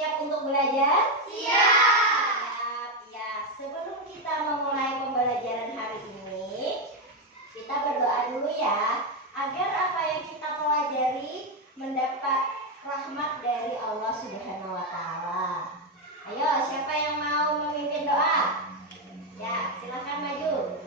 siap untuk belajar? Siap. Ya, sebelum kita memulai pembelajaran hari ini, kita berdoa dulu ya, agar apa yang kita pelajari mendapat rahmat dari Allah Subhanahu wa taala. Ayo, siapa yang mau memimpin doa? Ya, silakan maju.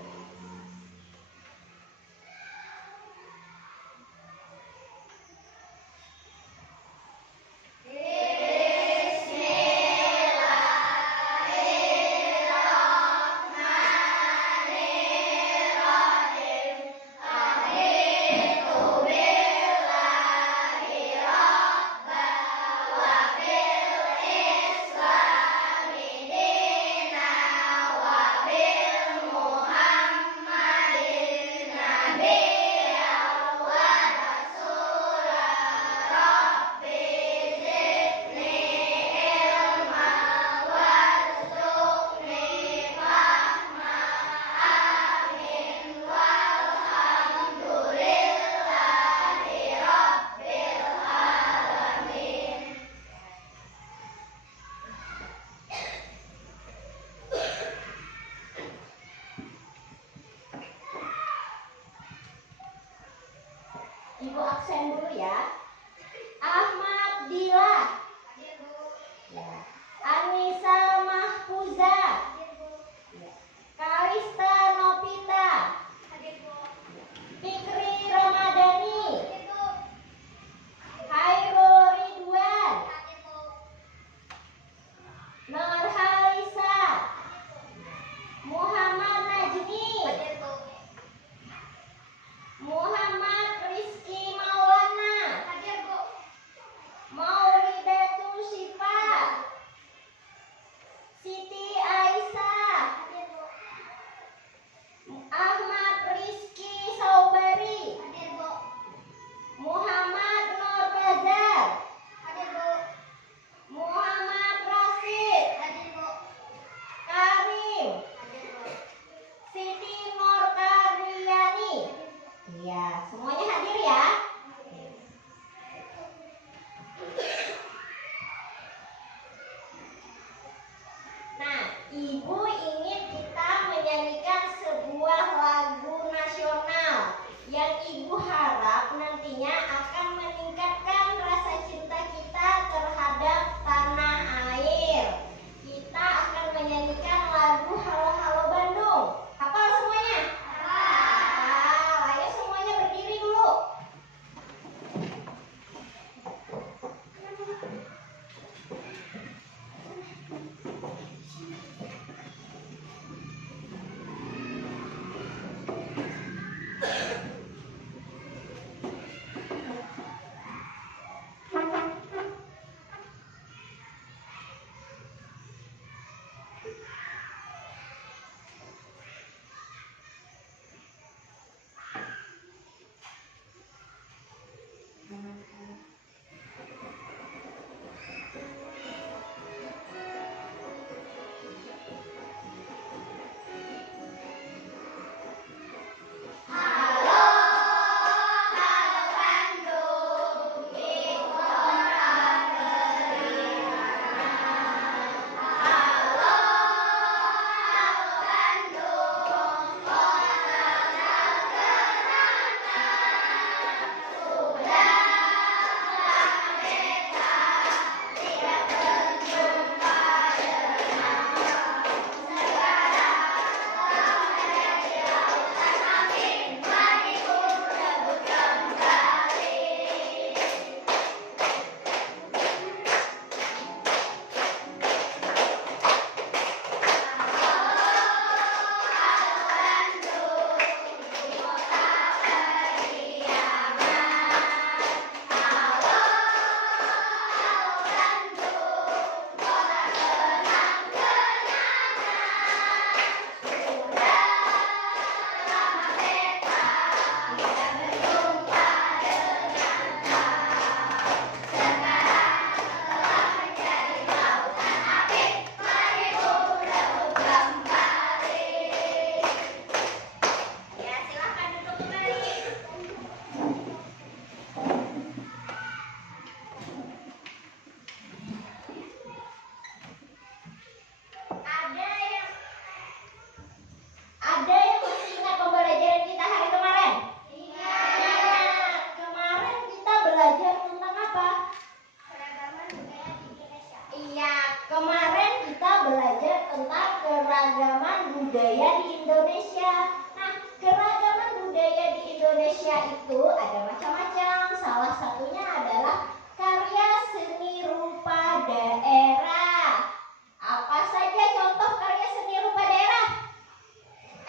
keragaman budaya di Indonesia. Nah, keragaman budaya di Indonesia itu ada macam-macam. Salah satunya adalah karya seni rupa daerah. Apa saja contoh karya seni rupa daerah?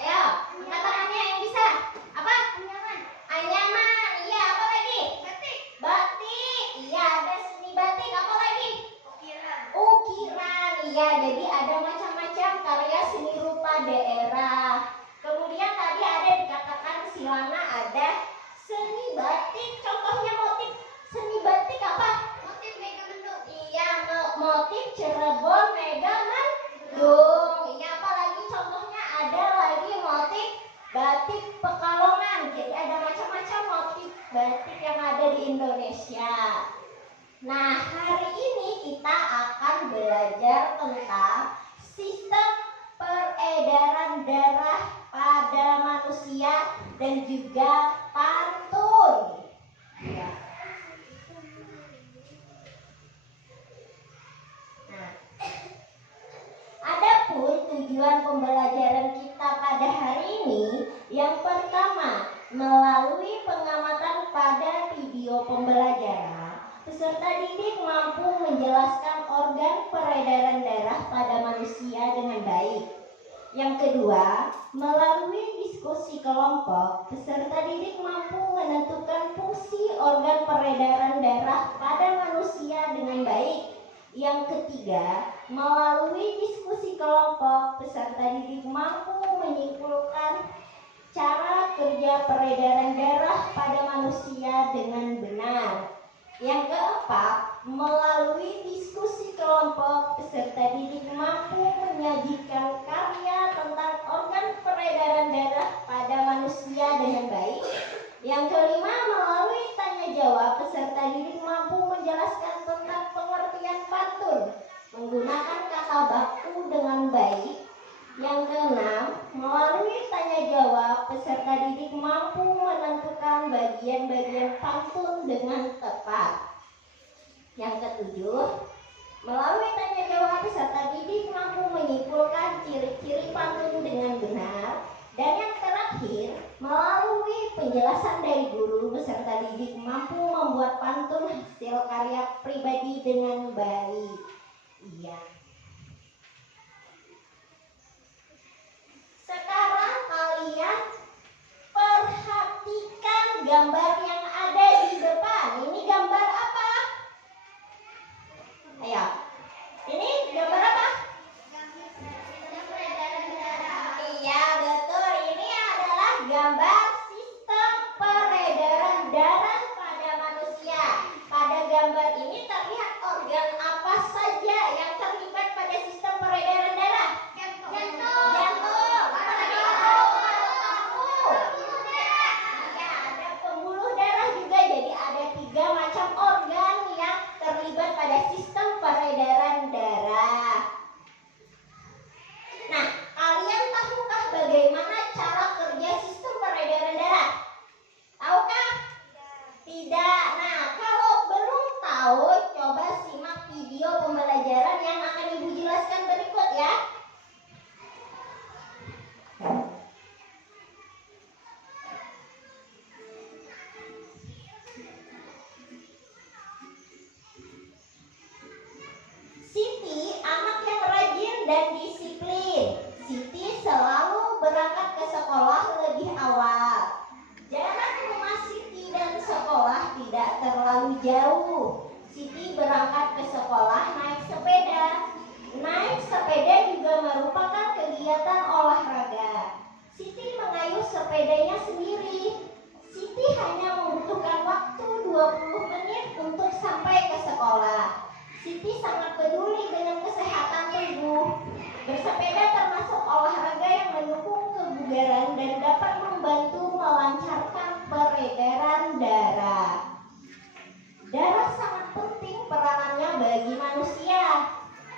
Ayo, angkat tangannya yang bisa. Apa? Anyaman. Anyaman. Iya, apa lagi? Batik. Batik. Iya, ada seni batik. Apa lagi? Ukiran. Ukiran. Iya, jadi ada macam-macam karya seni rupa daerah. Kemudian tadi ada dikatakan silana ada seni batik. Contohnya motif seni batik apa? Motif Megamendung. Iya, motif Cirebon Megamendung. Iya, apa lagi contohnya? Ada lagi motif batik Pekalongan. Jadi ada macam-macam motif batik yang ada di Indonesia. Nah, hari ini kita akan belajar tentang sistem peredaran darah pada manusia dan juga pantun. Ya. Nah, adapun tujuan pembelajaran kita pada hari ini, yang pertama, melalui pengamatan pada video pembelajaran, peserta didik mampu menjelaskan organ peredaran darah pada manusia dengan baik. Yang kedua, melalui diskusi kelompok, peserta didik mampu menentukan fungsi organ peredaran darah pada manusia dengan baik. Yang ketiga, melalui diskusi kelompok, peserta didik mampu menyimpulkan cara kerja peredaran darah pada manusia dengan benar. Yang keempat, melalui diskusi kelompok, peserta didik mampu menyajikan karya tentang organ peredaran darah pada manusia dengan baik. Yang kelima, melalui tanya jawab, peserta didik mampu menjelaskan tentang pengertian pantun menggunakan kata baku dengan baik. Yang keenam, melalui tanya jawab, peserta didik mampu menentukan bagian-bagian pantun dengan tepat. Yang ketujuh, melalui tanya jawab, peserta didik mampu menyimpulkan ciri-ciri pantun dengan benar. Dan yang terakhir, melalui penjelasan dari guru, peserta didik mampu membuat pantun hasil karya pribadi dengan baik. Iya. Sekarang kalian perhatikan gambar yang ada di depan. Ini gambar apa? Ayo. Ini gambar apa? Iya, betul. Ini adalah gambar sistem peredaran darah pada manusia. Pada gambar ini terlihat organ apa saja yang terlibat pada sistem peredaran darah? Jantung. Apalagi paru-paru. Ya, ada pembuluh darah juga. Jadi ada 3 macam organ yang terlibat pada sistem peredaran darah. Nah, kalian tahukah bagaimana cara kerja sistem peredaran darah? Tahukah? Tidak. Nah, kalau belum tahu, coba simak video pembelajaran yang akan Ibu jelaskan berikut ya. Siti, anak yang rajin dan disiplin. Siti selalu berangkat ke sekolah lebih awal. Jarak rumah Siti dan sekolah tidak terlalu jauh. Siti berangkat ke sekolah naik sepeda. Naik sepeda juga merupakan kegiatan olahraga. Siti mengayuh sepedanya sendiri. Siti hanya membutuhkan waktu 20 menit untuk sampai ke sekolah. Siti sangat peduli dengan kesehatan tubuh. Bersepeda termasuk olahraga yang mendukung kebugaran dan dapat membantu melancarkan peredaran darah. Darah sangat penting peranannya bagi manusia.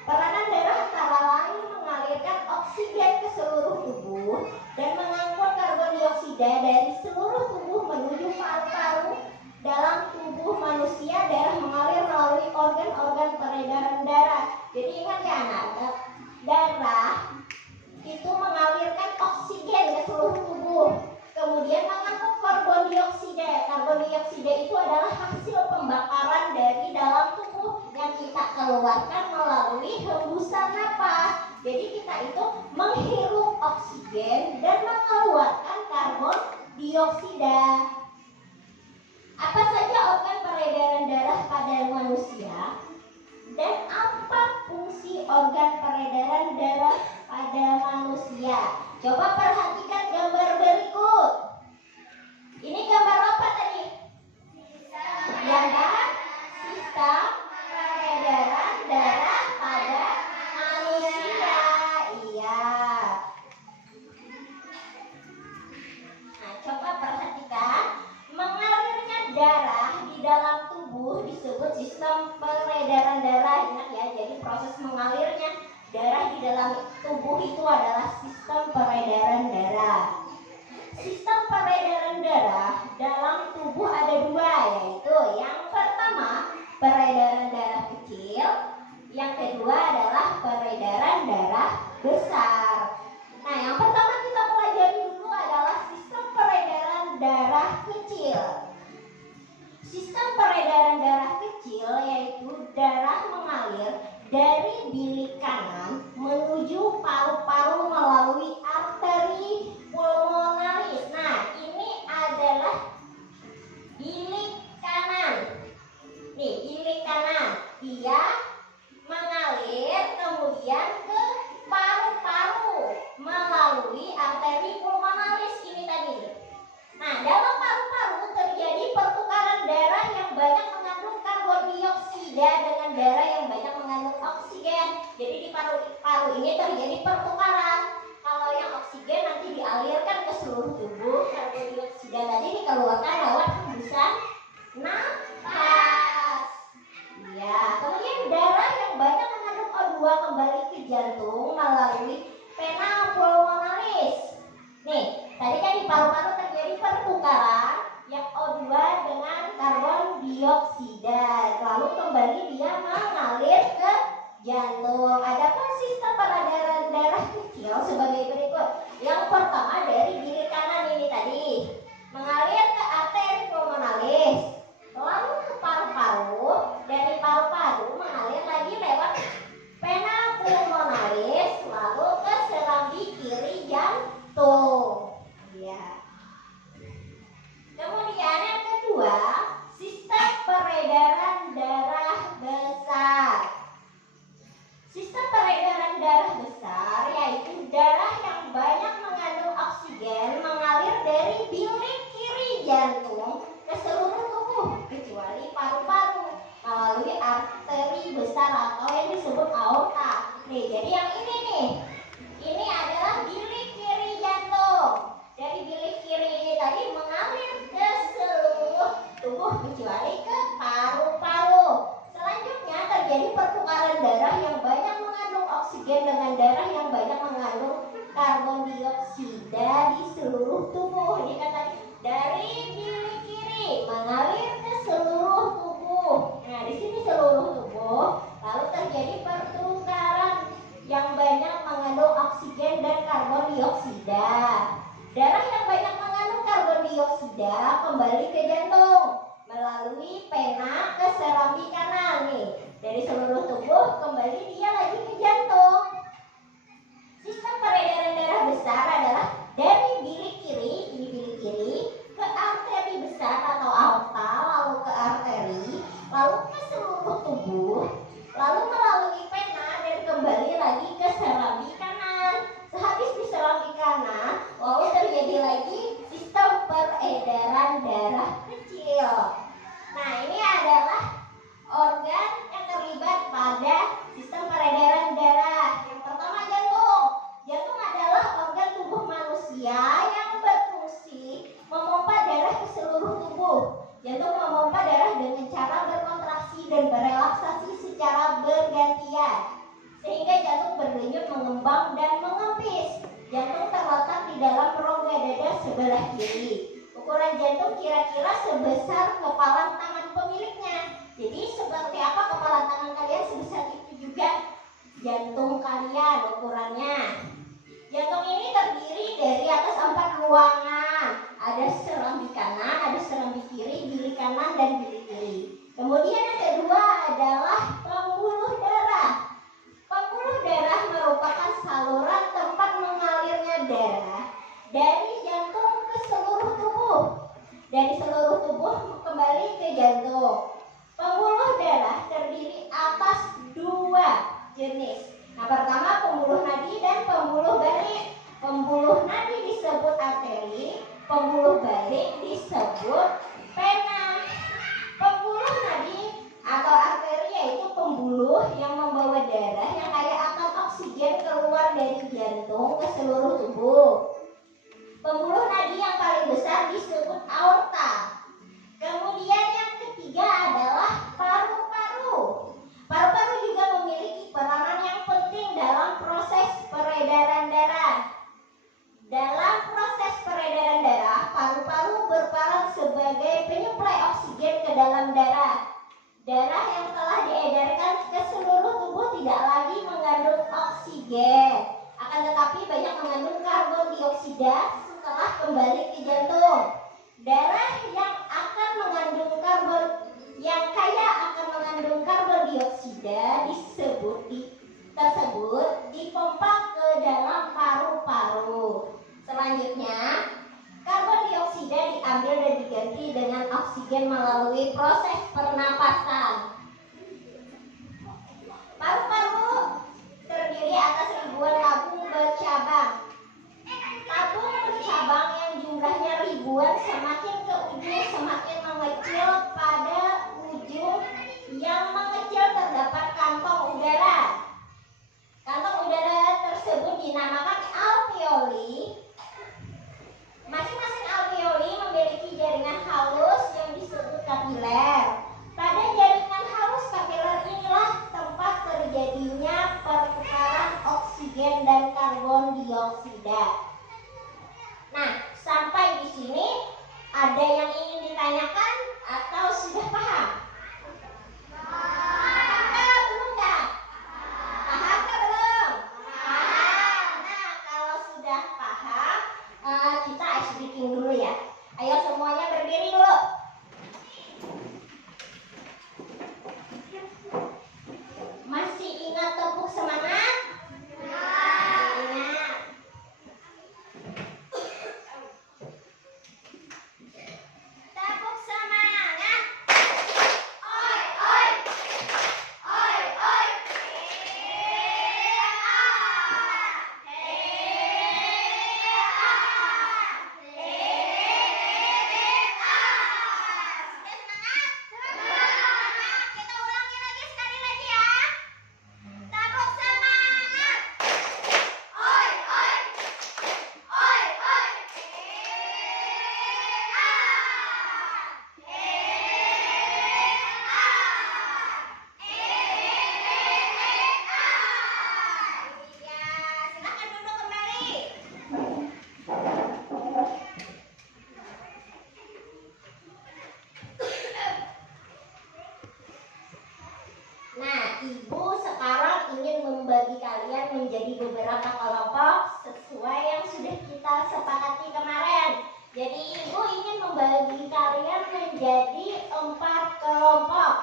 Peranan darah antara lain mengalirkan oksigen ke seluruh tubuh dan mengangkut karbon dioksida dari seluruh tubuh menuju paru-paru. Dalam tubuh manusia, darah mengalir melalui organ-organ peredaran darah. Jadi ingat ya anak, darah keluarkan melalui hembusan napas. Jadi kita itu menghirup oksigen dan mengeluarkan karbon dioksida. Apa saja organ peredaran darah pada manusia dan apa fungsi organ peredaran darah pada manusia? Coba perhatikan gambar berikut. Ini gambar apa tadi? Gambar sistem peredaran darah pada manusia. Iya. Nah, coba perhatikan. Mengalirnya darah di dalam tubuh disebut sistem peredaran darah. Ingat ya, jadi proses mengalirnya darah di dalam tubuh itu adalah sistem peredaran darah. Sistem peredaran darah dalam tubuh ada dua, yaitu yang pertama peredaran darah kecil, yang kedua adalah peredaran darah besar. Nah, yang pertama kita pelajari dulu adalah sistem peredaran darah kecil. Sistem peredaran darah kecil yaitu darah mengalir dari bilik kanan menuju paru-paru melalui arteri pulmonalis. Nah, ini adalah bilik kanan. Nih, bilik kanan. Dia mengalir kemudian ke paru-paru melalui arteri pulmonalis ini tadi. Nah, dalam paru-paru terjadi pertukaran darah yang banyak mengandung karbon dioksida dengan darah yang banyak mengandung oksigen. Jadi di paru-paru ini terjadi pertukaran. Kalau yang oksigen nanti dialirkan ke seluruh tubuh, karbon dioksida tadi dikeluarkan lewat hembusan napas. Ya, kemudian darah yang banyak mengandung O2 kembali ke jantung melalui vena pulmonalis. Nih, tadi kan di paru-paru terjadi pertukaran yang O2 dengan karbon dioksida, lalu kembali dia mengalir ke jantung. Adapun sistem peredaran darah kecil sebagai berikut. Yang pertama dari bilik kanan ini tadi mengalir ke arteri pulmonalis, lalu ke paru-paru, dari paru-paru mengalir lagi lewat vena pulmonalis, lalu ke serambi kiri jantung. Ya. Kemudian yang kedua, sistem peredaran darah besar. Sistem peredaran darah besar yaitu darah yang banyak mengandung oksigen mengalir dari bilik kiri jantung ke seluruh tubuh kecuali paru-paru melalui arteri besar atau yang disebut aorta. Nih, jadi yang ini nih. Ini adalah bilik kiri jantung. Dari bilik kiri ini tadi mengalir ke seluruh tubuh kecuali ke paru-paru. Selanjutnya terjadi pertukaran darah yang banyak mengandung oksigen dengan darah yang banyak mengandung karbon dioksida di seluruh tubuh. Ini kan tadi dari bilik kiri mengalir ke seluruh tubuh. Nah, di sini seluruh tubuh. Lalu terjadi pertukaran yang banyak mengandung oksigen dan karbon dioksida. Darah yang banyak mengandung karbon dioksida kembali ke jantung melalui vena ke serambi kanan nih. Dari seluruh tubuh kembali dia lagi ke jantung. Sistem peredaran darah besar adalah dari bilik kiri, ini bilik kiri, ke arteri besar atau aorta, lalu ke arteri, lalu ke seluruh tubuh, lalu melalui vena dan kembali lagi ke serambi kanan. Sehabis di serambi kanan, lalu terjadi lagi sistem peredaran darah kecil. Nah, ini adalah organ yang terlibat pada sistem peredaran darah. Yang pertama jantung. Jantung adalah organ tubuh manusia yang berfungsi memompa darah ke seluruh tubuh. Jantung memompa darah dengan cara berkontraksi dan berelaksasi secara bergantian, sehingga jantung berdenyut, mengembang, dan mengempis. Jantung terletak di dalam rongga dada sebelah kiri. Ukuran jantung kira-kira sebesar kepalan tangan pemiliknya. Jadi seperti apa kepalan tangan kalian, sebesar itu juga jantung kalian ukurannya. Jantung ini terdiri dari atas 4 ruangan. Ada serambi kanan, ada serambi kiri, bilik kanan, dan bilik kiri. Kemudian yang kedua adalah pembuluh jenis. Nah, pertama pembuluh nadi dan pembuluh balik. Pembuluh nadi disebut arteri, pembuluh balik disebut vena. Pembuluh nadi atau arteri yaitu pembuluh yang membawa darah yang kaya akan oksigen keluar dari jantung ke seluruh tubuh. Pembuluh nadi yang paling besar disebut aorta. Kemudian yang ketiga adalah paru-paru. Paru-paru juga memiliki peranan yang penting dalam proses peredaran darah. Dalam proses peredaran darah, paru-paru berperan sebagai penyuplai oksigen ke dalam darah. Darah yang telah diedarkan ke seluruh tubuh tidak lagi mengandung oksigen, akan tetapi banyak mengandung karbon dioksida setelah kembali ke jantung. Darah yang akan mengandung yang kaya akan mengandung karbon dioksida tersebut dipompa ke dalam paru-paru. Selanjutnya, karbon dioksida diambil dan diganti dengan oksigen melalui proses pernapasan. Paru-paru terdiri atas ribuan tabung bercabang. Tabung bercabang yang jumlahnya ribuan semakin ke ujung semakin mengecil. Pada ujung yang mengecil terdapat kantong udara. Kantong udara tersebut dinamakan alveoli. Masing-masing alveoli memiliki jaringan halus yang disebut kapiler. Pada jaringan halus kapiler inilah tempat terjadinya pertukaran oksigen dan karbon dioksida. Nah, sampai di sini ada yang ingin ditanyakan atau sudah paham? Paham belum kah? Paham kah belum? Paham. Nah, kalau sudah paham, kita ice breaking dulu ya. Ayo semuanya berdiri dulu. Masih ingat tepuk semangat? Ingat. Tepuk semangat. Oi, oi. Oi, oi. Kita ulangi lagi sekali lagi ya. Tepuk semangat. Oi, oi. Oi, oi. Iya, silakan duduk kembali. Nah, Ibu sekarang ingin membagi kalian menjadi beberapa kelompok sesuai yang sudah kita sepakati kemarin. Jadi Ibu ingin membagi kalian menjadi 4 kelompok.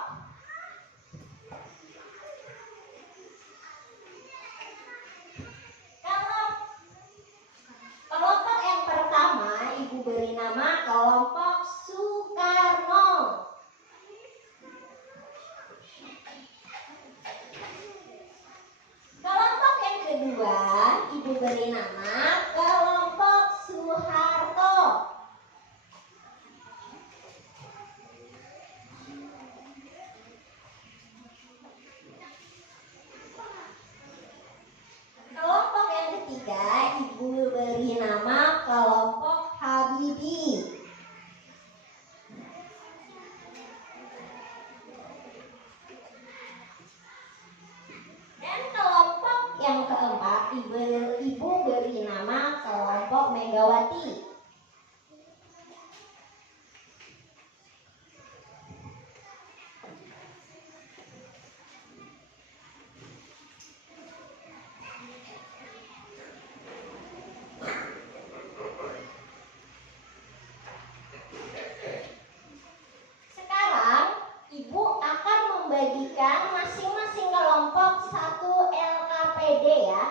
Kelompok yang pertama Ibu beri nama kelompok Soekarno. Kelompok yang kedua Ibu beri nama kelompok Soeharto. Kelompok yang ketiga Ibu beri nama kelompok Habibie. Dan kelompok yang keempat Ibu beri nama kelompok Megawati. Sekarang Ibu akan membagikan masing-masing kelompok satu LKPD ya.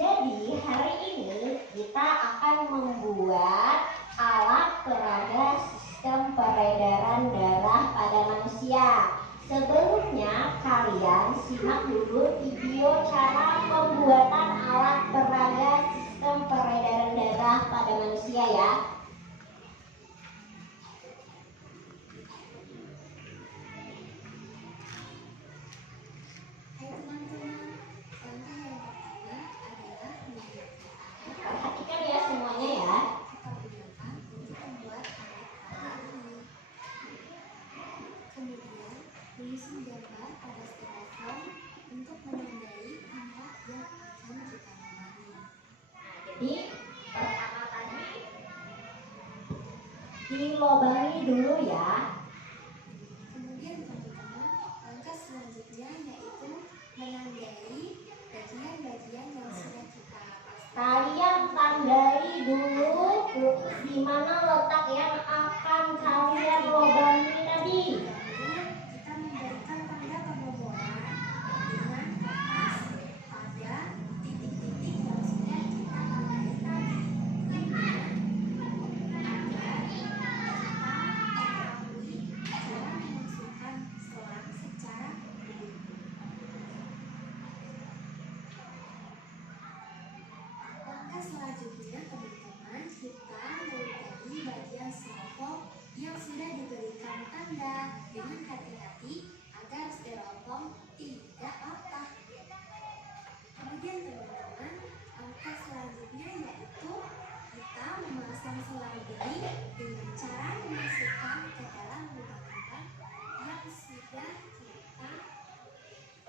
Jadi hari ini kita akan membuat alat peraga sistem peredaran darah pada manusia. Sebelumnya kalian simak dulu video cara pembuatan alat peraga sistem peredaran darah pada manusia ya. Perhatikan ya semuanya ya. Kemudian, tulisan gambar pada styrofoam untuk menandai tempat yang akan kita lubangi. Jadi pertama tadi dilobangi dulu ya. Kemudian teman-teman, langkah selanjutnya yaitu menandai bagian-bagian yang sudah kita pastikan. Kalian tandai dulu di mana letak yang akan kalian lobangi tadi. Lalu kita memberikan tanda pembobolan dengan kertas pada titik-titik yang sudah kita tandai tadi. Agar kita mengetahui cara memasukkan selang secara benar. Langkah selanjutnya teman-teman, kita melubangi bagian styrofoam yang sudah diberikan tanda dengan hati-hati agar styrofoam tidak patah. Kemudian teman-teman, langkah selanjutnya yaitu kita memasang selang ini dengan cara memasukkan ke dalam lubang-lubang yang sudah kita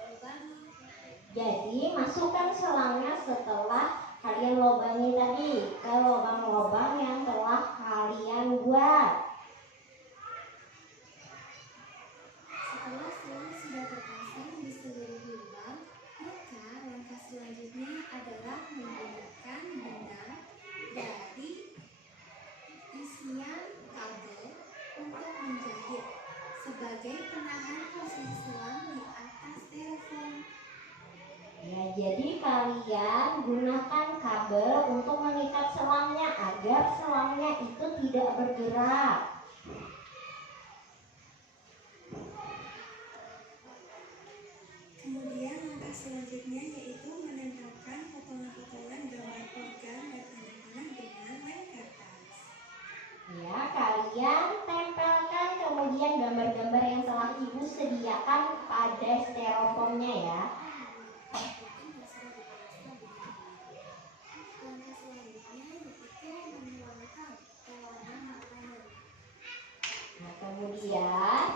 lubangi. Jadi masukkan selangnya setelah kalian lobangi tadi ke lubang-lubang yang telah kalian buat. Setelah selang sudah terpasang di seluruh lubang, maka langkah selanjutnya adalah menggunakan benang dari isian kabel untuk menjahit sebagai penahan posisi selang di atas styrofoam. Ya, jadi kalian gunakan kabel untuk mengikat selangnya agar selangnya itu tidak bergerak. Kemudian langkah selanjutnya yaitu menempelkan potongan-potongan gambar organ dan anak-anak dengan lem kertas. Ya, kalian tempelkan kemudian gambar-gambar yang telah ibu sediakan pada styrofoamnya ya. Langkah selanjutnya yaitu menuangkan pewarna makanan. Nah, kemudian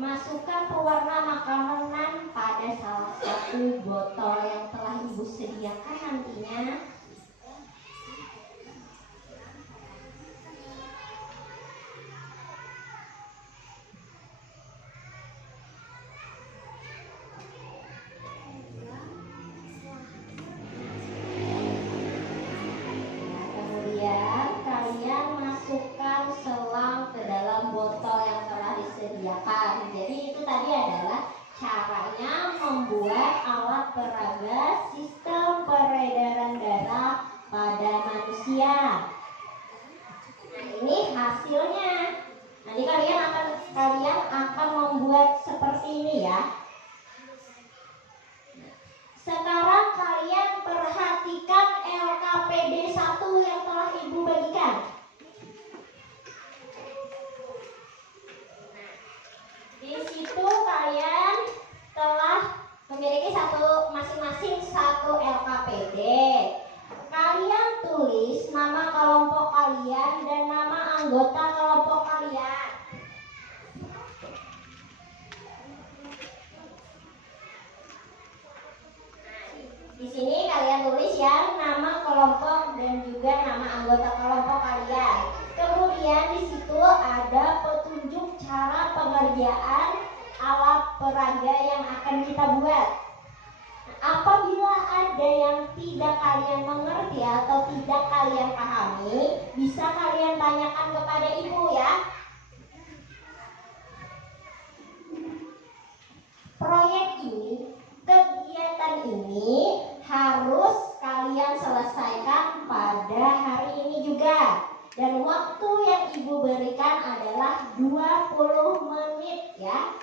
masukkan pewarna makanan pada salah satu botol yang telah ibu sediakan nantinya. Nah, kemudian kalian masukkan selang ke dalam botol yang telah disediakan. Jadi itu tadi adalah caranya membuat alat peraga sistem peredaran darah pada manusia. Nah, ini hasilnya. Nanti kalian akan membuat seperti ini ya. Sekarang kalian perhatikan LKPD 1 yang telah ibu bagikan. Di situ kalian telah memiliki masing-masing satu LKPD. Kalian tulis nama kelompok kalian dan nama anggota kelompok kalian. Di sini kalian tulis ya nama kelompok dan juga nama anggota kelompok kalian. Kemudian di situ ada petunjuk cara pengerjaan alat peraga yang akan kita buat. Apabila ada yang tidak kalian mengerti atau tidak kalian pahami, bisa kalian tanyakan kepada ibu ya. Proyek ini, kegiatan ini harus kalian selesaikan pada hari ini juga. Dan waktu yang Ibu berikan adalah 20 menit ya.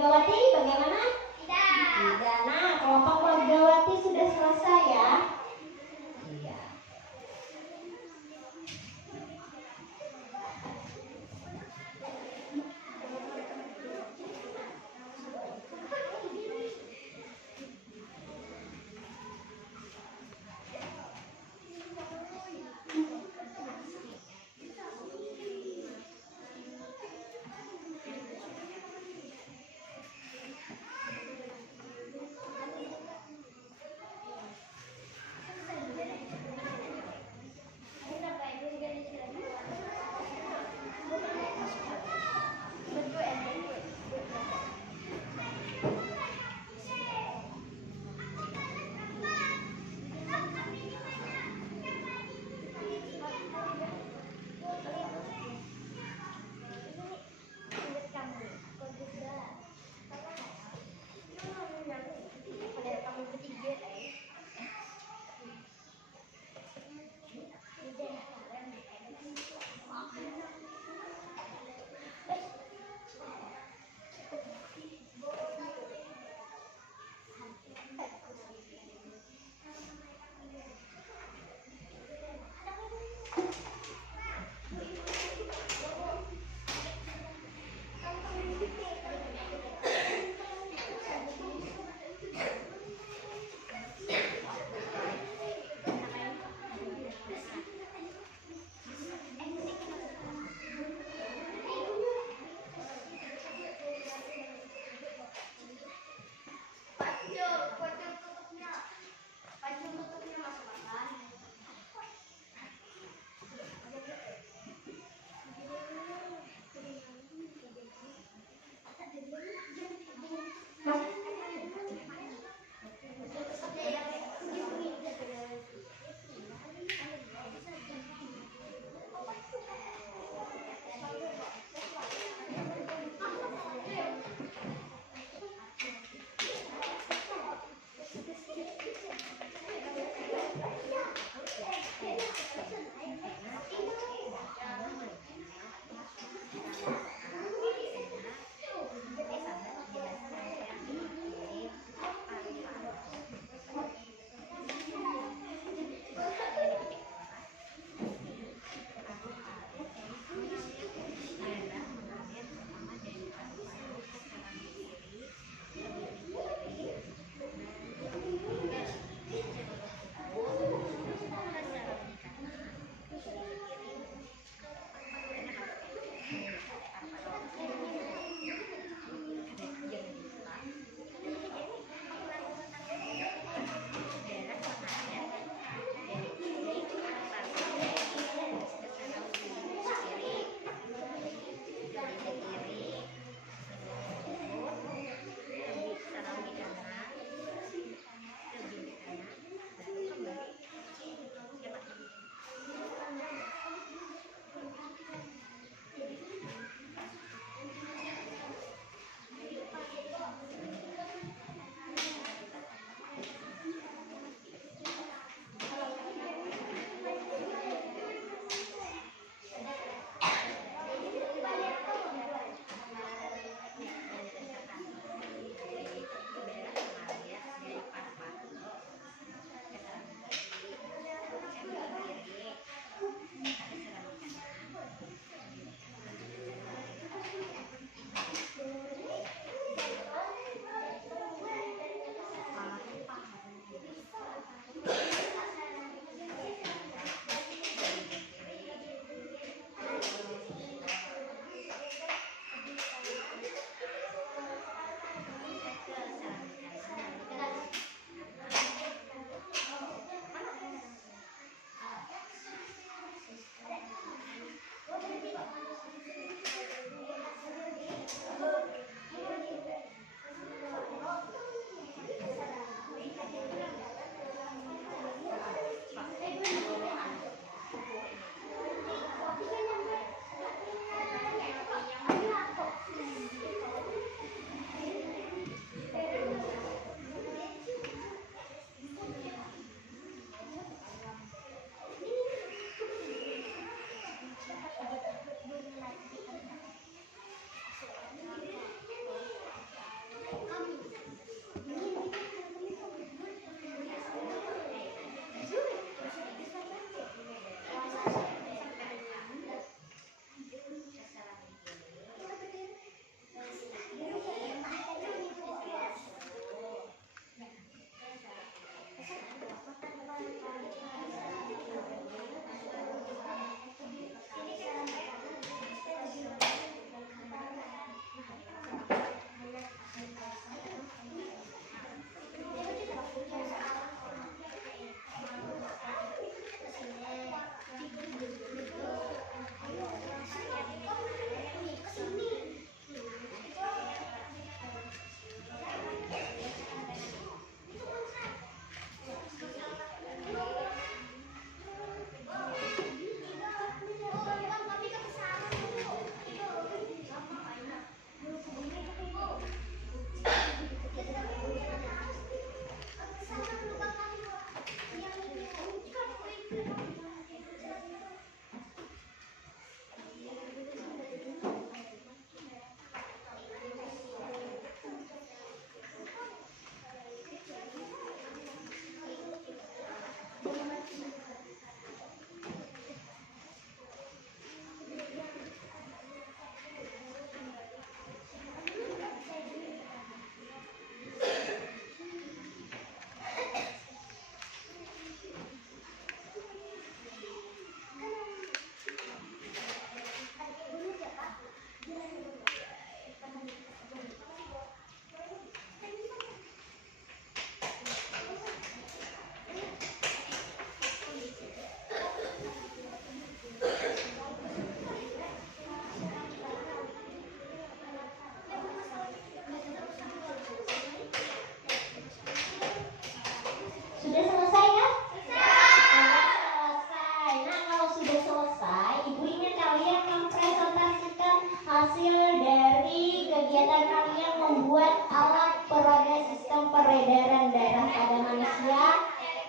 Megawati bagaimana? Tidak. Nah, kelompok Megawati sudah selesai ya. Iya.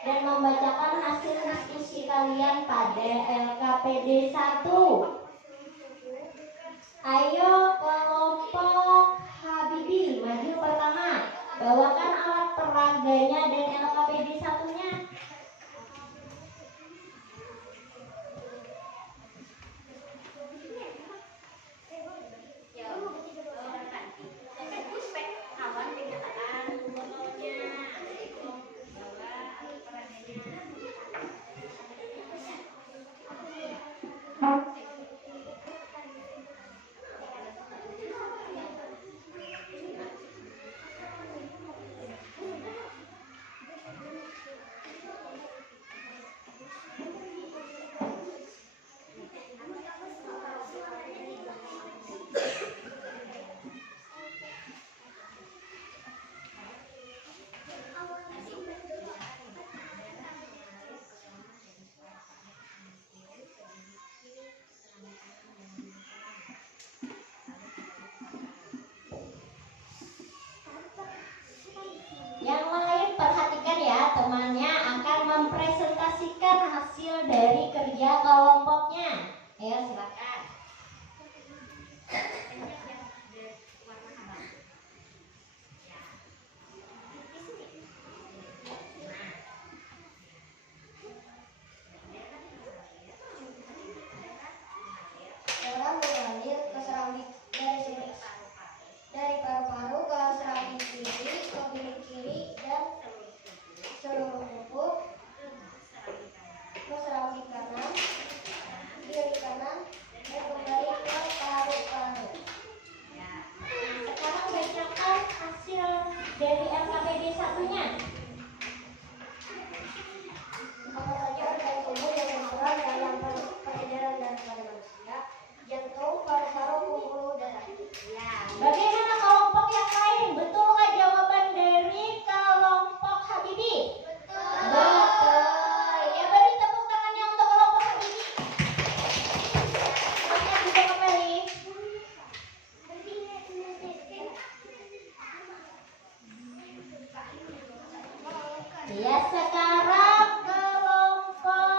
dan membacakan hasil diskusi kalian pada LKPD 1. Ayo kelompok Habibi maju pertama. Bawakan alat peraganya dan LKPD 1-nya. Yang lain perhatikan ya, temannya akan mempresentasikan hasil dari kerja kelompoknya. Ayo silakan. Orang mengalir ke serambi dari paru-paru ke serambi kiri, ke bilik kiri dan seluruh tubuh, ke serambi kanan, bilik kanan, dan kembali ke paru-paru. Sekarang bacakan hasil dari LKPD 1-nya. Apa saja organ tubuh yang berperan dalam peredaran darah pada manusia? Jantung, paru-paru, pembuluh darah. Ya, bagaimana kelompok yang lain? Betulkah jawaban dari kelompok Habibi? Betul. Ya, beri tepuk tangannya untuk kelompok Habibi. Semuanya bisa kembali. Ya, sekarang kelompok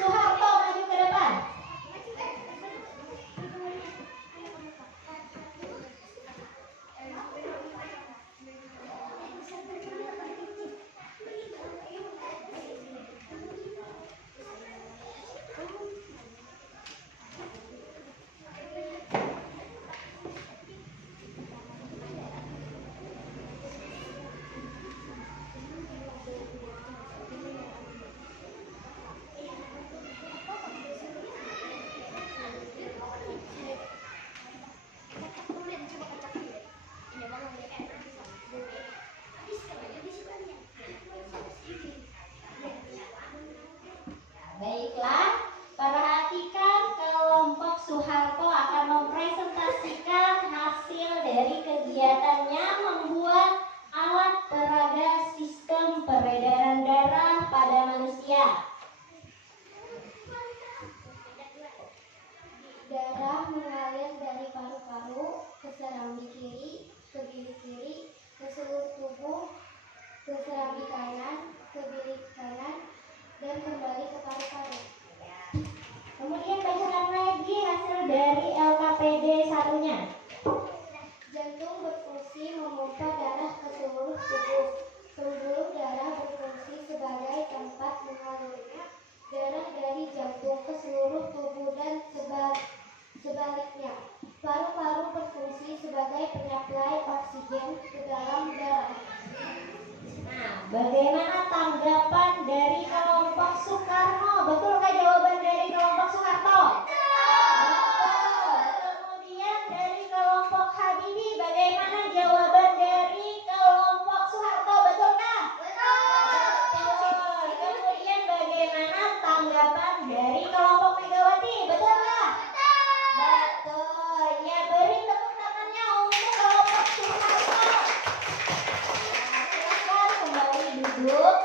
Soeharto maju ke depan. Baiklah, perhatikan kelompok Soeharto akan mempresentasikan hasil dari kegiatannya membuat alat peraga sistem peredaran darah pada manusia. Darah mengalir dari paru-paru ke serambi kiri, ke bilik kiri, ke seluruh tubuh, ke serambi kanan, ke bilik kanan, dan kembali ke paru-paru. Kemudian bacakan lagi hasil dari LKPD 1-nya. Jantung berfungsi memompa darah ke seluruh tubuh. Pembuluh darah berfungsi sebagai tempat mengalirnya darah dari jantung ke seluruh tubuh dan sebaliknya. Paru-paru berfungsi sebagai penyuplai oksigen ke dalam darah. Nah, bagaimana tanggapan dari kelompok Soekarno? Betulkah jawaban dari kelompok Soeharto? Betul. Kemudian dari kelompok Habibi, bagaimana jawaban dari kelompok Soeharto? Betulkah? Betul. Kemudian bagaimana tanggapan dari kelompok Megawati? Betulkah? Betul. Ya, beri tepuk tangannya untuk kelompok Soeharto. Silakan kembali duduk.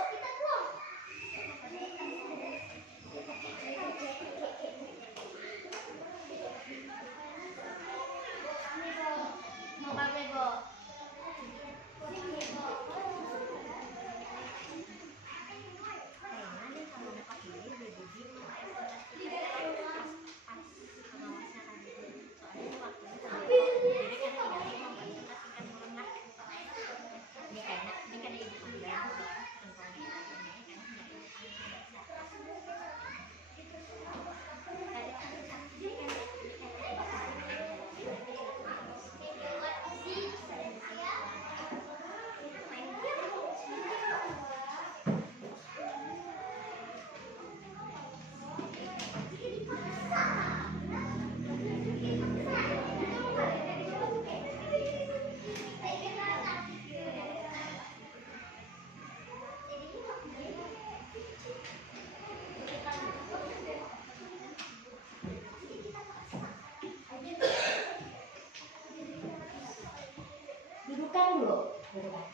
Dudukan dulu, dudukan.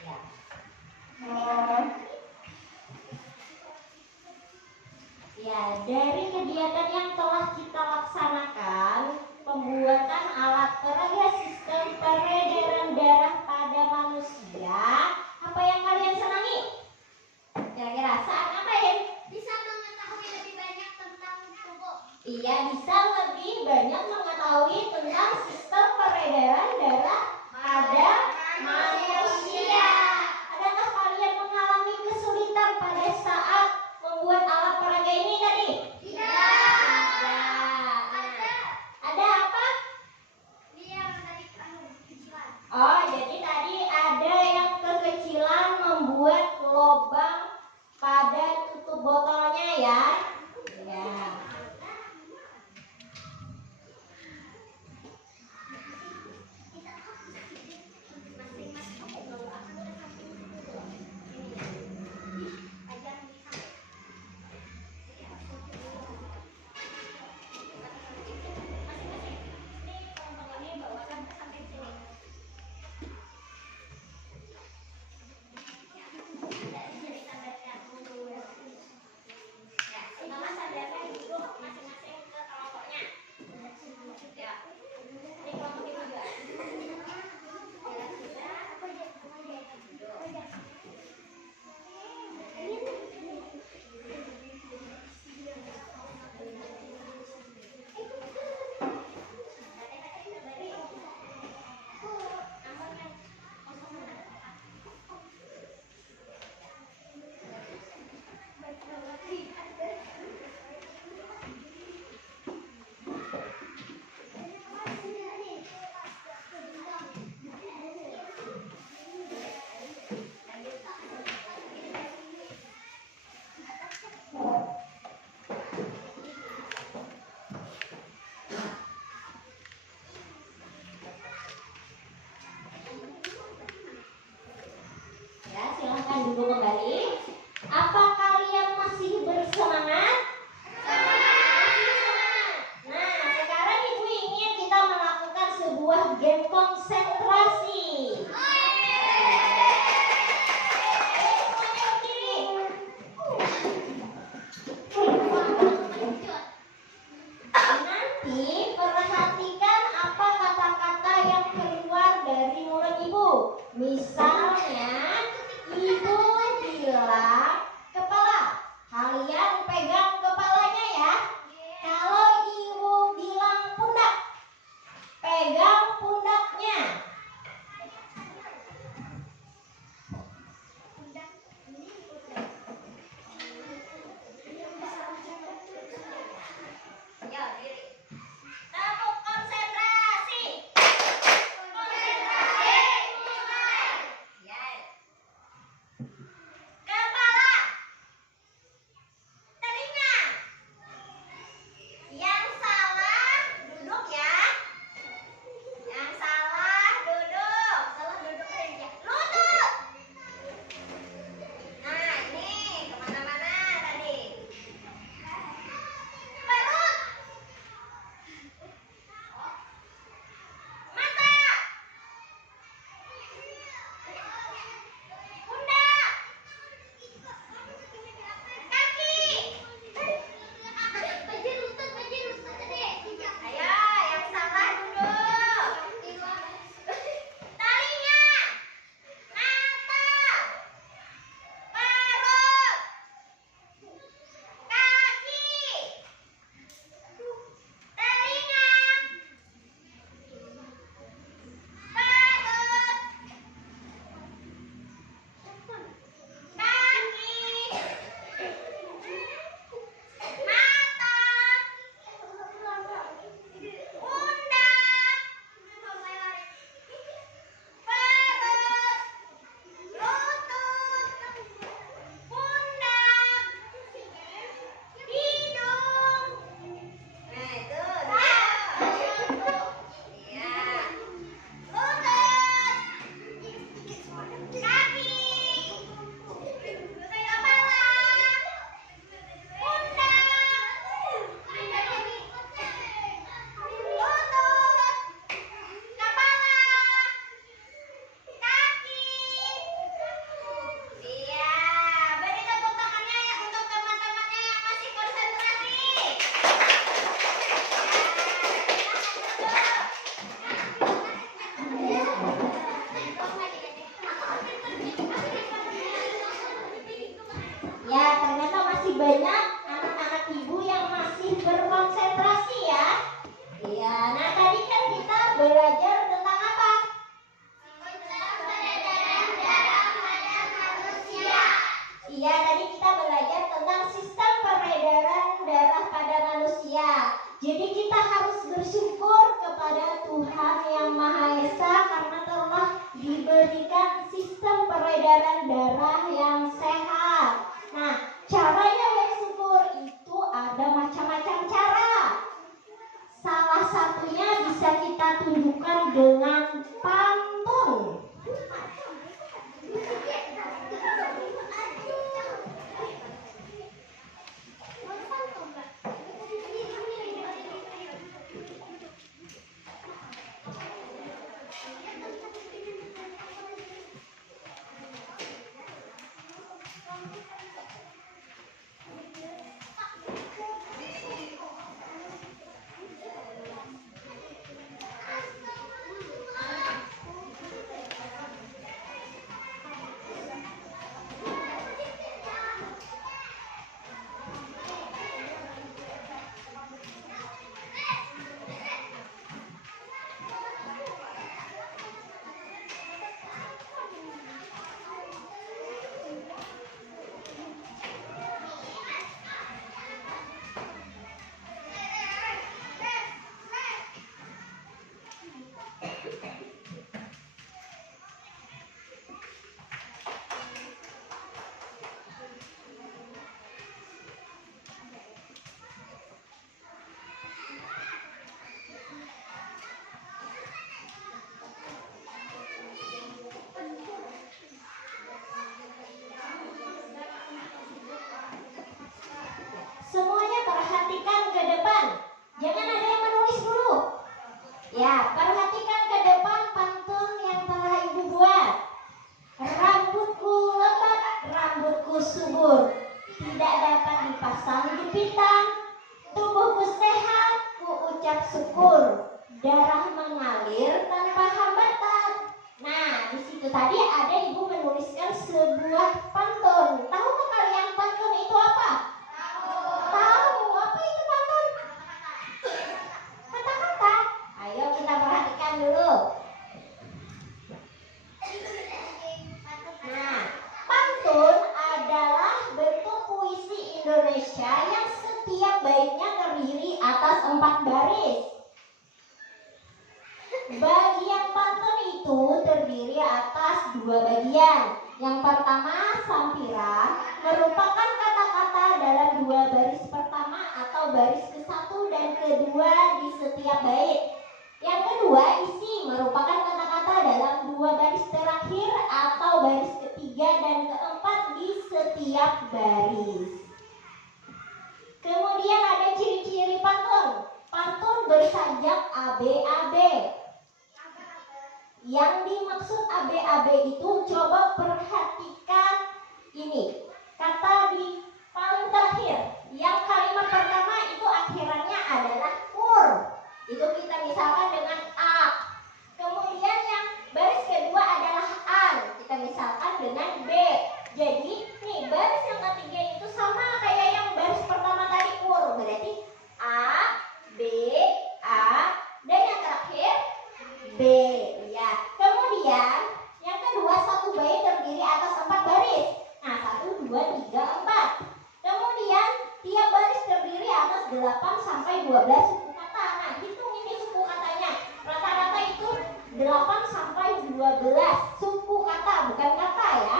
Ya. Ya, dari kegiatan yang telah kita laksanakan, pembuatan alat peraga sistem peredaran darah pada manusia, apa yang kalian senangi? Kira-kira saat ngapain? Bisa mengetahui lebih banyak tentang tubuh. Iya, bisa lebih banyak mengetahui tentang sistem peredaran darah pada manusia. Adakah kalian mengalami kesulitan pada saat membuat alat peraga ini tadi? Ada apa? Dia dari kecilan. Oh, jadi tadi ada yang kekecilan membuat lubang pada tutup botolnya ya. Ya. Ya, silahkan duduk kembali. Apa kalian masih bersemangat? Nah, sekarang ibu ingin kita melakukan sebuah game konsentrasi. Semuanya berdiri. Nanti perhatikan apa kata-kata yang keluar dari mulut ibu. Misalnya, ibu bilang kepala, kalian pegang kepalanya ya. Kalau ibu bilang pundak, pegang pundaknya. Ya, diri. Tepuk konsentrasi. Konsentrasi. Mulai. Ya. Kepala memberikan sistem peredaran darah yang sehat. Nah, caranya bersyukur itu ada macam-macam cara. Salah satunya bisa kita tunjukkan dengan pantun. Semuanya perhatikan ke depan. Jangan ada yang menulis dulu. Ya, perhatikan ke depan pantun yang telah Ibu buat. Rambutku lebat, rambutku subur, tidak dapat dipasang jepitan. Tubuhku sehat, ku ucap syukur, darah mengalir tanpa hambatan. Nah, di situ tadi ada Ibu menuliskan sebuah pantun. Tahukah kalian pantun itu apa? Tahu. Apa itu pantun? Kata-kata. Ayo kita perhatikan dulu. Nah, pantun adalah bentuk puisi Indonesia yang setiap baitnya terdiri atas 4 baris. Bagian pantun itu terdiri atas 2 bagian. Yang pertama, sampiran, merupakan kata-kata dalam 2 baris pertama atau baris ke-1 dan kedua di setiap bait. Yang kedua, isi, merupakan kata-kata dalam 2 baris terakhir atau baris ketiga dan keempat di setiap baris. Kemudian ada ciri-ciri pantun. Pantun bersajak ABAB. Yang dimaksud ABAB itu, coba perhatikan ini. Kata di paling terakhir, yang kalimat pertama itu akhirannya adalah kur. Itu kita misalkan dengan A. Kemudian yang baris kedua adalah an. Kita misalkan dengan B. Jadi nih baris yang ketiga itu sama kayak yang baris pertama tadi kur. Berarti A, B, A, dan yang terakhir B. Ya. Kemudian yang kedua, satu bait terdiri atas 4 baris. Nah, 1, 2, 3, 4. Kemudian tiap baris terdiri atas 8 sampai 12 suku kata. Nah, hitung ini suku katanya. Rata-rata itu 8 sampai 12 suku kata, bukan kata ya.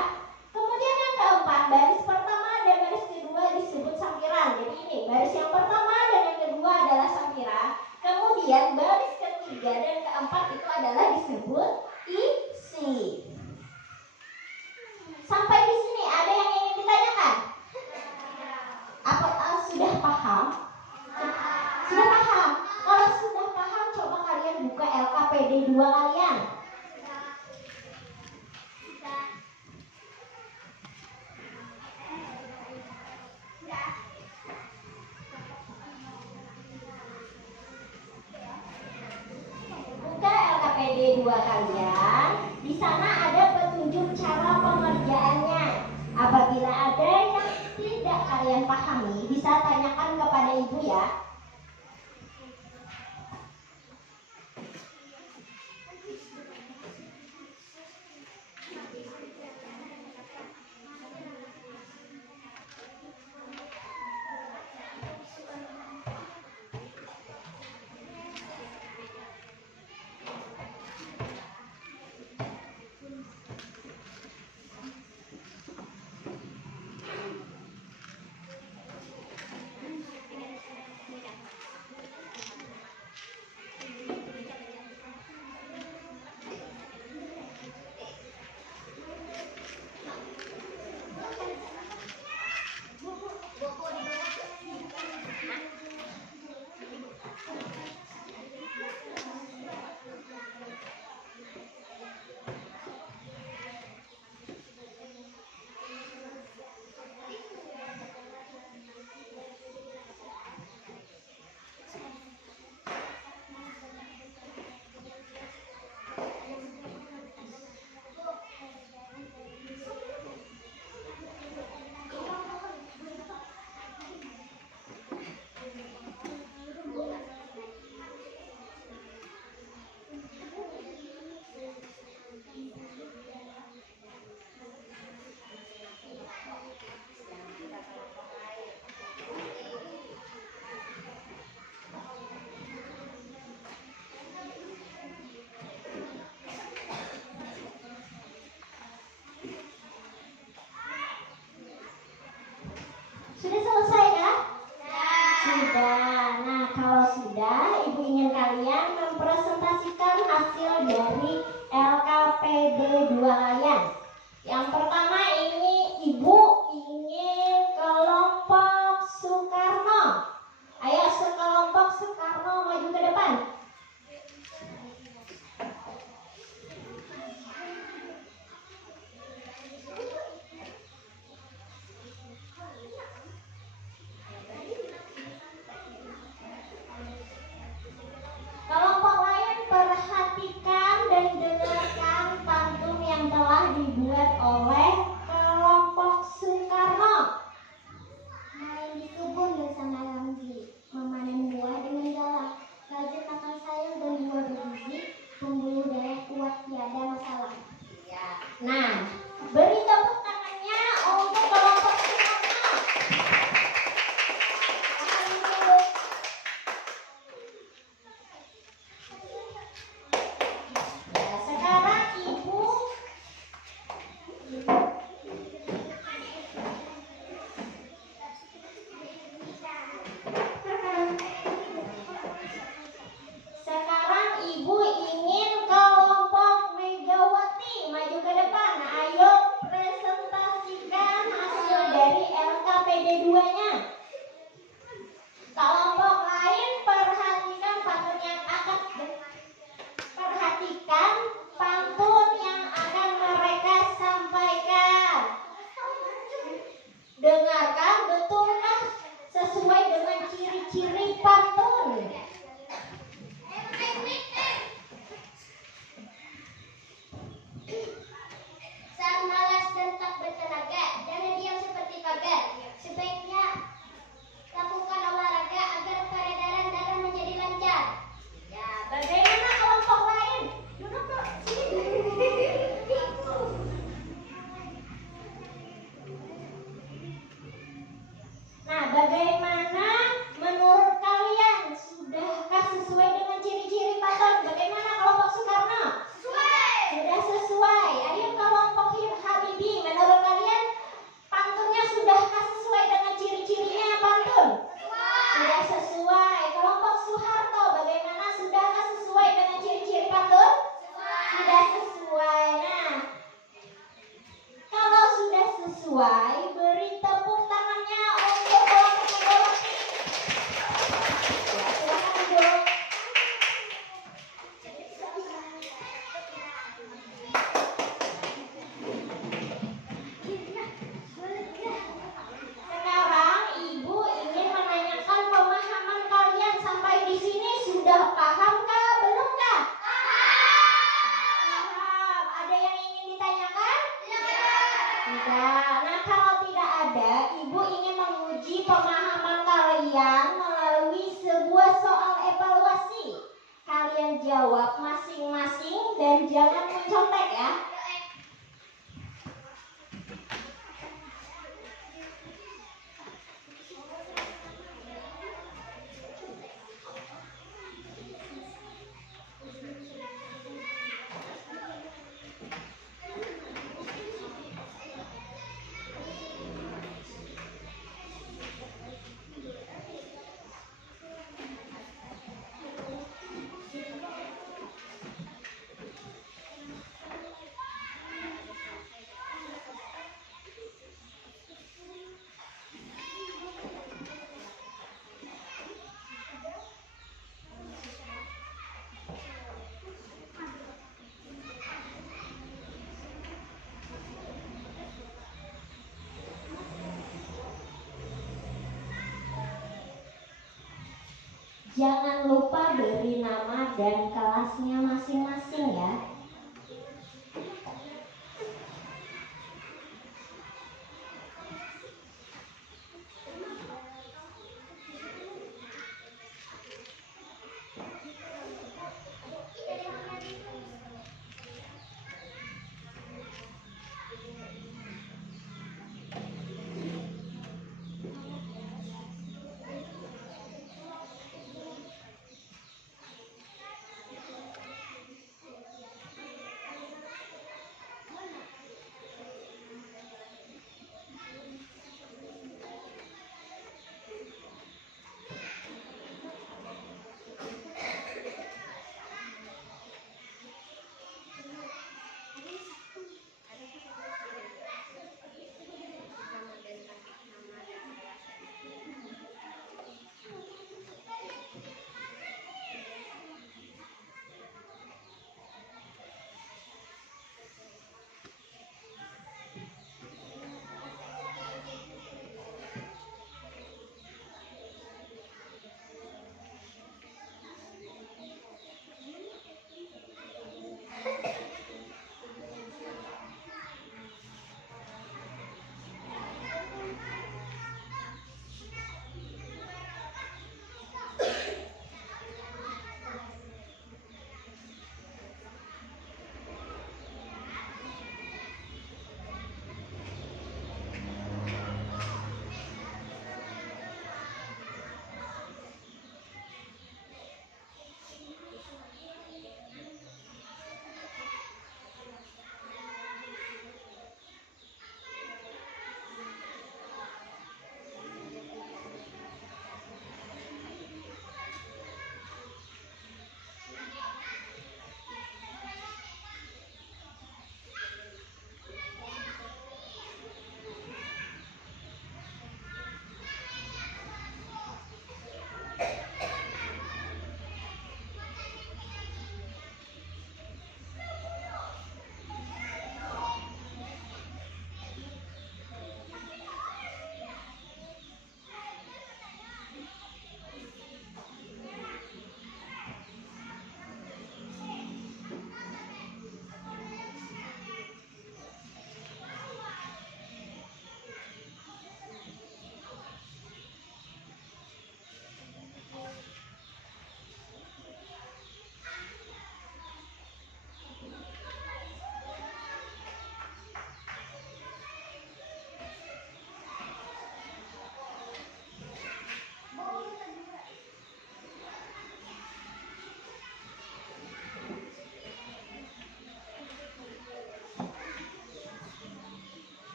Kemudian yang keempat, baris pertama dan baris kedua disebut sampiran. Jadi ini baris yang pertama dan yang kedua adalah sampiran. Kemudian baris ketiga dan keempat itu adalah disebut isi. Sampai di sini ada yang ingin ditanyakan? Apa sudah paham? Sudah paham? Kalau sudah paham, coba kalian buka LKPD 2 kalian. Buka LKPD 2 kalian. Di sana ada petunjuk cara pengerjaannya. Apabila ada yang tidak kalian pahami, bisa tanyakan kepada ibu ya. sesuai. Ayo kelompok Habibie, menurut kalian pantunnya sudahkah sesuai dengan ciri-cirinya pantun? Sudah sesuai. Kelompok Soeharto, bagaimana, sudahkah sesuai dengan ciri-ciri pantun? Sudah sesuai. Nah, kalau sudah sesuai, beri tepuk tangannya untuk kelompok Megawati. Ya, silakan Ibu. Sekarang Ibu ingin menanyakan pemahaman kalian sampai di sini, sudah pahamkah, belumkah? Paham. Ada yang ingin ditanyakan? Tidak. Nah, kalau tidak ada, Ibu ingin menguji pemahaman kalian melalui sebuah soal evaluasi. Kalian jawab masing-masing dan jangan mencontek ya. Jangan lupa beri nama dan kelasnya masing-masing ya.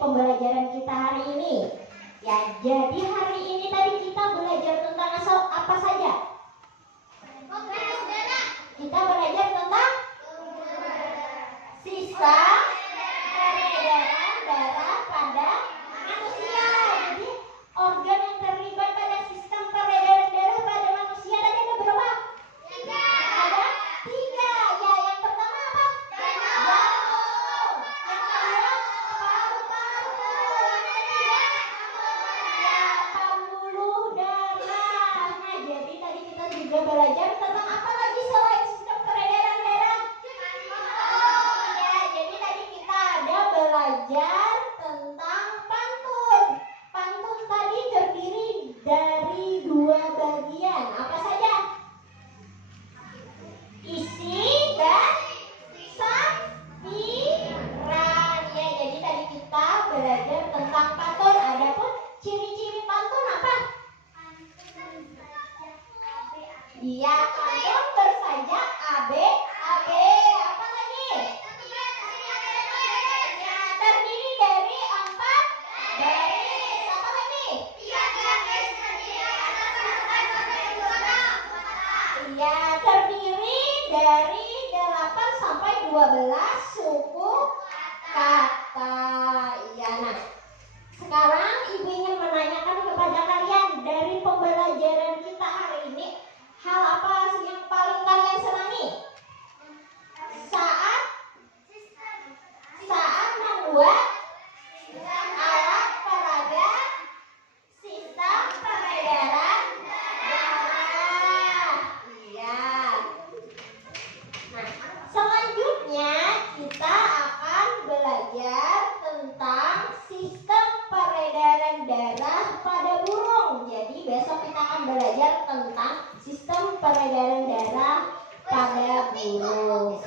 pembelajaran kita hari ini. Ya, jadi hari ini tadi kita belajar tentang apa saja? Kita belajar tentang sistem peredaran darah pada manusia. Jadi organ yang terlibat pada sistem peredaran darah pada manusia tadi ada berapa? Ada 3. Ya, yang pertama apa? Jantung. Yang kedua paru-paru. Yang ketiga ya pembuluh darah. Nah, jadi tadi kita juga belajar tentang apa lagi selain sistem peredaran darah? Ya, jadi tadi kita ada belajar tentang pantun. Pantun tadi terdiri dari 2 bagian. Apa saja? Isi dan sampiran. Ya, jadi tadi kita belajar tentang pantun. Adapun ciri-ciri pantun apa? Iya, pantun bersajak AB, AB. Apa lagi? Ya, terdiri dari 4 baris. Apa lagi? Iya, terdiri dari 8 sampai 12 suku kata. Iya, nah sekarang ibu ingin menanyakan kepada kalian dari pembelajaran kita hari ini, hal apa yang paling kalian senangi saat membuat alat peraga sistem peredaran darah? Iya. Nah, selanjutnya kita akan belajar tentang sistem peredaran darah pada burung. Jadi besok kita akan belajar tentang sistem peredaran darah pada burung.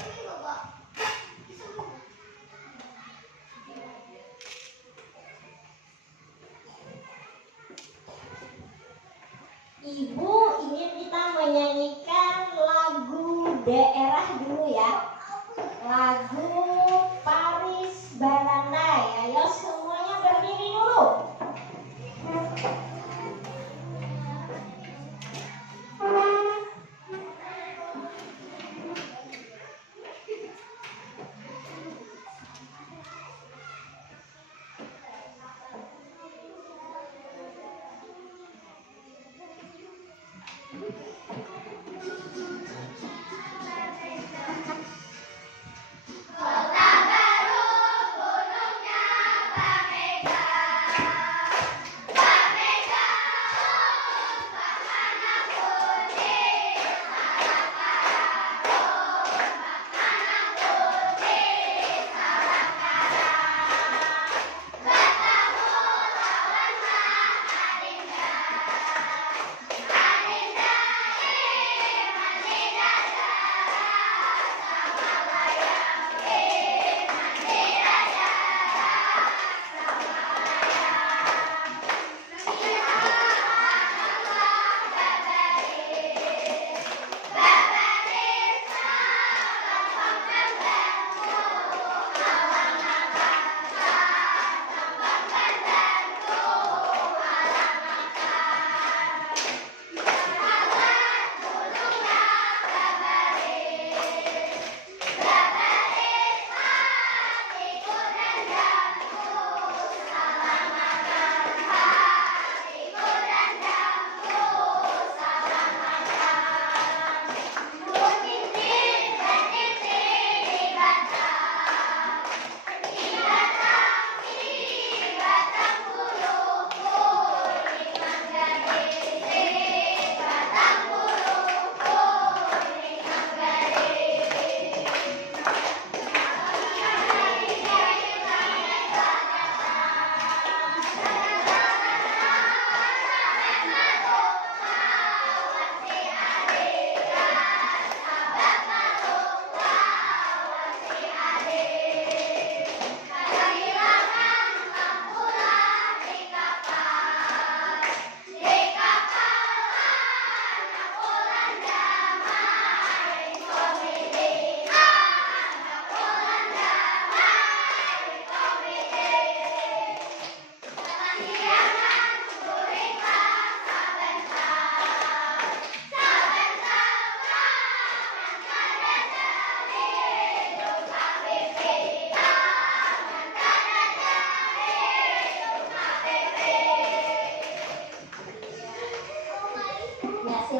Ibu ingin kita menyanyikan lagu daerah dulu ya. Lagu Paris Barandai. Ayo semuanya berdiri dulu.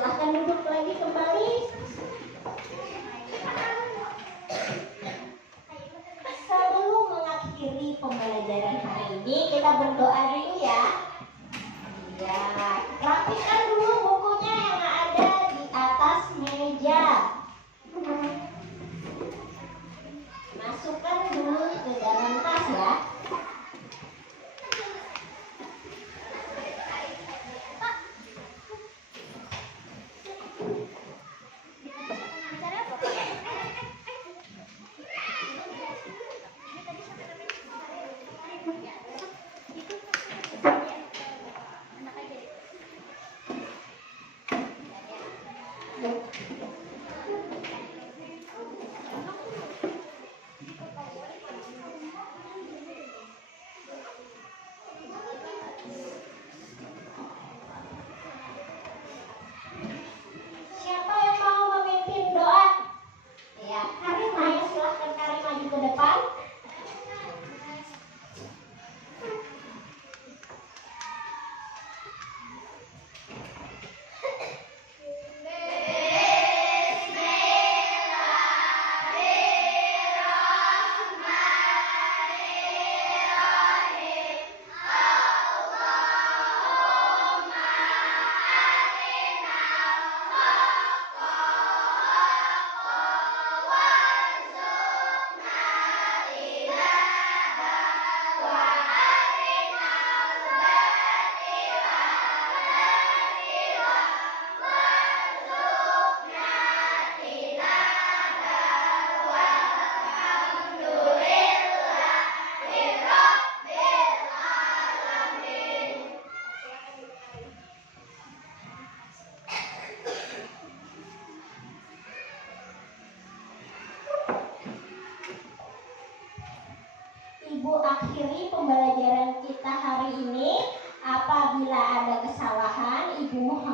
Silahkan duduk lagi kembali. Sebelum mengakhiri pembelajaran hari ini, kita berdoa dulu ya. Ya, rapikan dulu bukunya yang ada di atas meja. Masukkan dulu ke dalam tas ya. Siapa yang mau memimpin doa? Ya, Karim, ayo silahkan Karim maju ke depan. Ibu akhiri pembelajaran kita hari ini. Apabila ada kesalahan, Ibu mohon